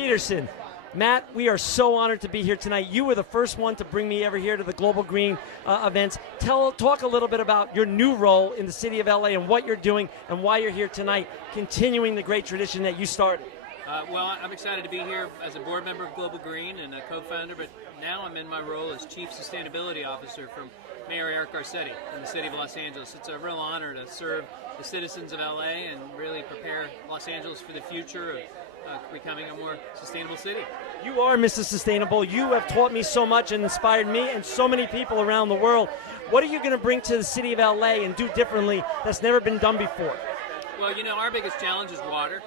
Peterson. Matt, we are so honored to be here tonight. You were the first one to bring me ever here to the Global Green events. Talk a little bit about your new role in the city of LA and what you're doing and why you're here tonight, continuing the great tradition that you started. Well, I'm excited to be here as a board member of Global Green and a co-founder, but now I'm in my role as Chief Sustainability Officer from Mayor Eric Garcetti in the city of Los Angeles. It's a real honor to serve the citizens of LA and really prepare Los Angeles for the future of becoming a more sustainable city. You are Mr. Sustainable. You have taught me so much and inspired me and so many people around the world. What are you going to bring to the city of LA and do differently that's never been done before? Well, you know, our biggest challenge is water.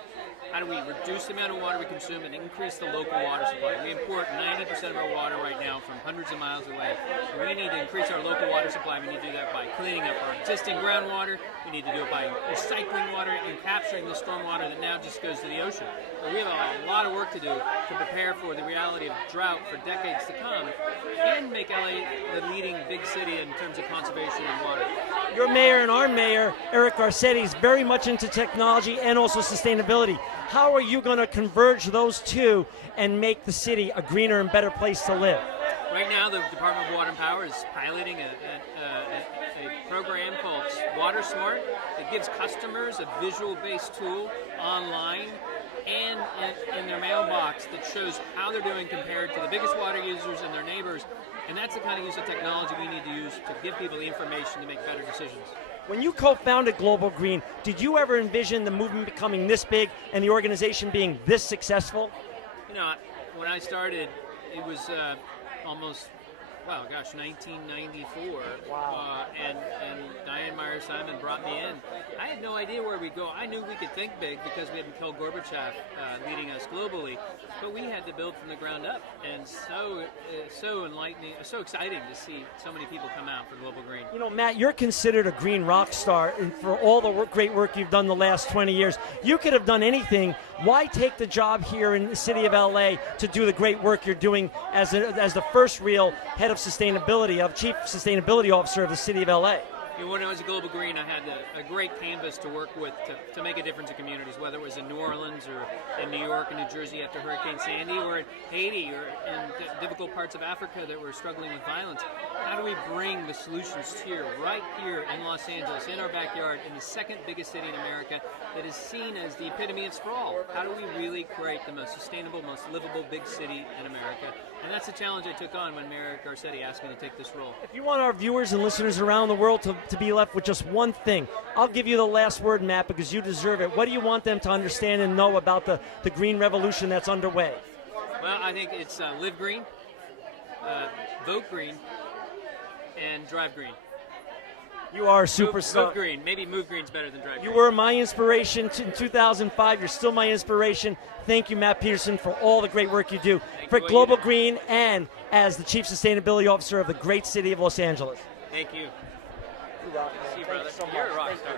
How do we reduce the amount of water we consume and increase the local water supply? We import 90% of our water right now from hundreds of miles away. And we need to increase our local water supply. We need to do that by cleaning up our existing groundwater. We need to do it by recycling water and capturing the storm water that now just goes to the ocean. So we have a lot of work to do to prepare for the reality of drought for decades to come and make LA the leading big city in terms of conservation of water. Your mayor and our mayor, Eric Garcetti, is very much into technology and also sustainability. How are you going to converge those two and make the city a greener and better place to live? Right now, the Department of Water and Power is piloting a program called Water Smart that gives customers a visual-based tool online and in their mailbox that shows how they're doing compared to the biggest water users and their neighbors. And that's the kind of use of technology we need to use to give people the information to make better decisions. When you co-founded Global Green, did you ever envision the movement becoming this big and the organization being this successful? You know, when I started, it was almost, 1994. Wow. And Diane Meyer-Simon brought me in. I had no idea where we'd go. I knew we could think big because we had Mikhail Gorbachev leading us globally, but we had to build from the ground up. And so enlightening, so exciting to see so many people come out for Global Green. You know, Matt, you're considered a green rock star, and for all the great work you've done the last 20 years, you could have done anything. Why take the job here in the city of LA to do the great work you're doing as the first real head of sustainability, Chief Sustainability Officer of the city of LA? You know, when I was at Global Green, I had a great canvas to work with to make a difference in communities, whether it was in New Orleans or in New York and New Jersey after Hurricane Sandy, or in Haiti or in difficult parts of Africa that were struggling with violence. How do we bring the solutions here, right here in Los Angeles, in our backyard, in the second biggest city in America that is seen as the epitome of sprawl? How do we really create the most sustainable, most livable big city in America? And that's the challenge I took on when Mayor Garcetti asked me to take this role. If you want our viewers and listeners around the world to be left with just one thing, I'll give you the last word, Matt, because you deserve it. What do you want them to understand and know about the green revolution that's underway? Well, I think it's live green, vote green, and drive green. You are a superstar. Move green. Maybe move green's better than drive green. You were my inspiration in 2005. You're still my inspiration. Thank you, Matt Peterson, for all the great work you do for Global Green and as the Chief Sustainability Officer of the great city of Los Angeles. Thank you. You rock, man. See you, brother. Thank you so much. You're a rock star.